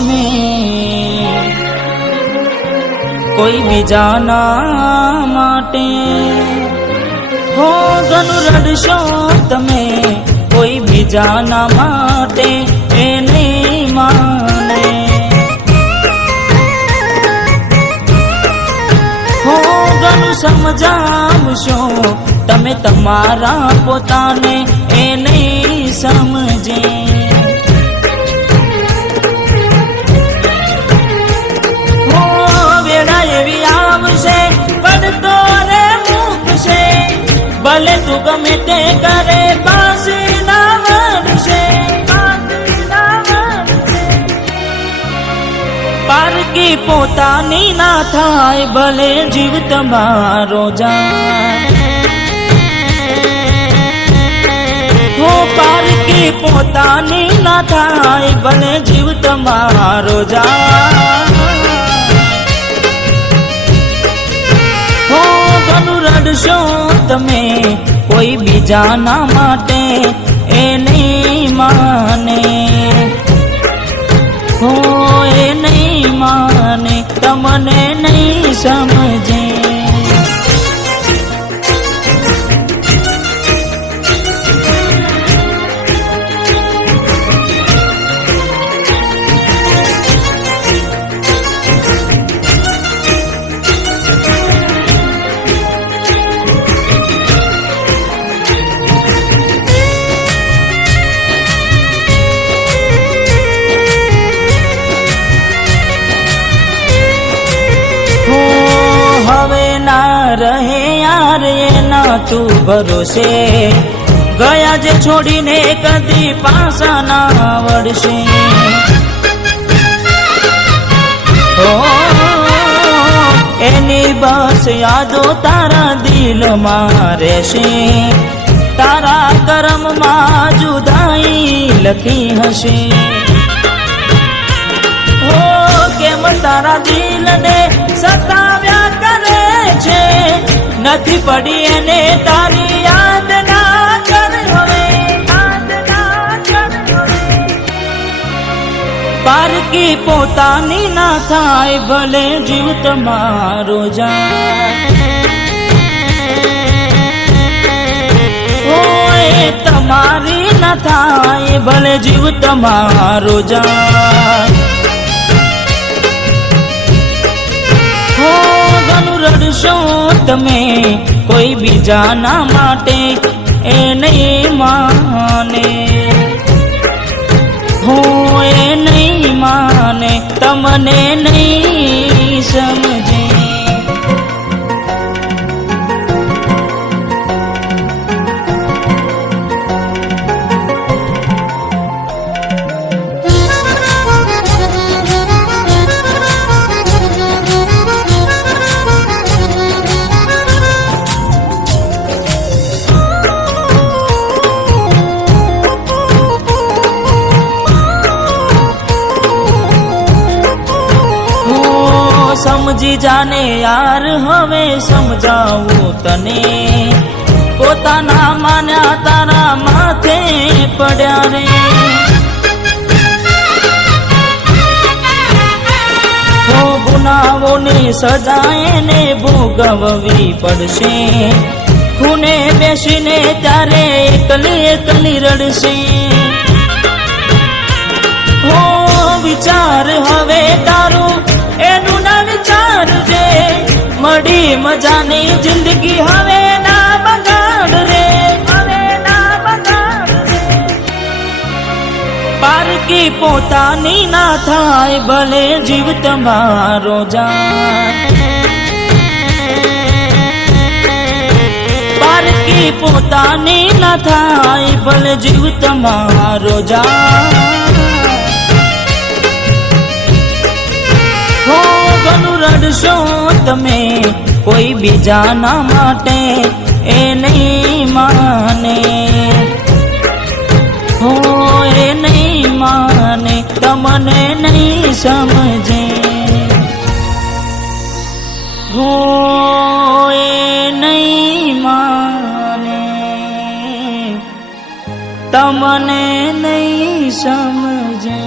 તમે કોઈ બીજાના માટે, હો ઘણું રડશો તમે કોઈ બીજાના માટે એને માને, હો ઘણું સમજાવશો તમે તમારા પોતાને એને સમજે, હો વેળા એવી આવશે પડતો રે મૂકશે, ભલે તું ગમે તે કરે પાછી ના વળશે, પારકી પોતાની ના થાય ભલે જીવ તમારો જાય, હો પારકી પોતાની ના થાય ભલે જીવ તમારો જાય, હો ઘણું રડશો તમે કોઈ બીજાના માટે એ નહીં માને, હો એ નહીં માને તમને નહીં સમજે, રહે યાર એના તું ભરોસે, ગયા જે છોડીને કદી પાછા ના વળશે, ઓ એની બસ યાદો તારા દિલમાં રહેશે, તારા કર્મમાં જુદાઈ લખી હશે, ઓ કેમ તારા દિલને સતાવ્યા કરે છે, નથી પડી એને તારી યાદ ના કર હવે, પારકી પોતાની ના થાય ભલે જીવ તમારો જાય, ઓય તમારી ના થાય ભલે જીવ તમારો જાય, હો ઘણું રડશો તમે કોઈ બીજાના માટે એ નહીં માને, હો એ નહીં માને તમને નહીં સમજે, સમજી જાને યાર હવે સમજાવું તને, પોતાના માન્યા તારા માથે પડ્યા રે, હો ગુનાહોની સજા એને ભોગવવી પડશે, ખૂને બેસીને ત્યારે એકલી એકલી રડશે, હો વિચાર હવે તારું એનું ના વિચારજે, મળી મજાની જિંદગી હવે ના બગાડ રે, પારકી પોતાની ના થાય ભલે જીવ તમારો જાય, પારકી પોતાની ના થાય ભલે જીવ તમારો જાય, હો ઘણું રડશો તમે કોઈ બીજાના માટે એ નહીં માને, હો એ નહીં માને તમને નહીં સમજે, હો એ નહીં માને તમને નહીં સમજે।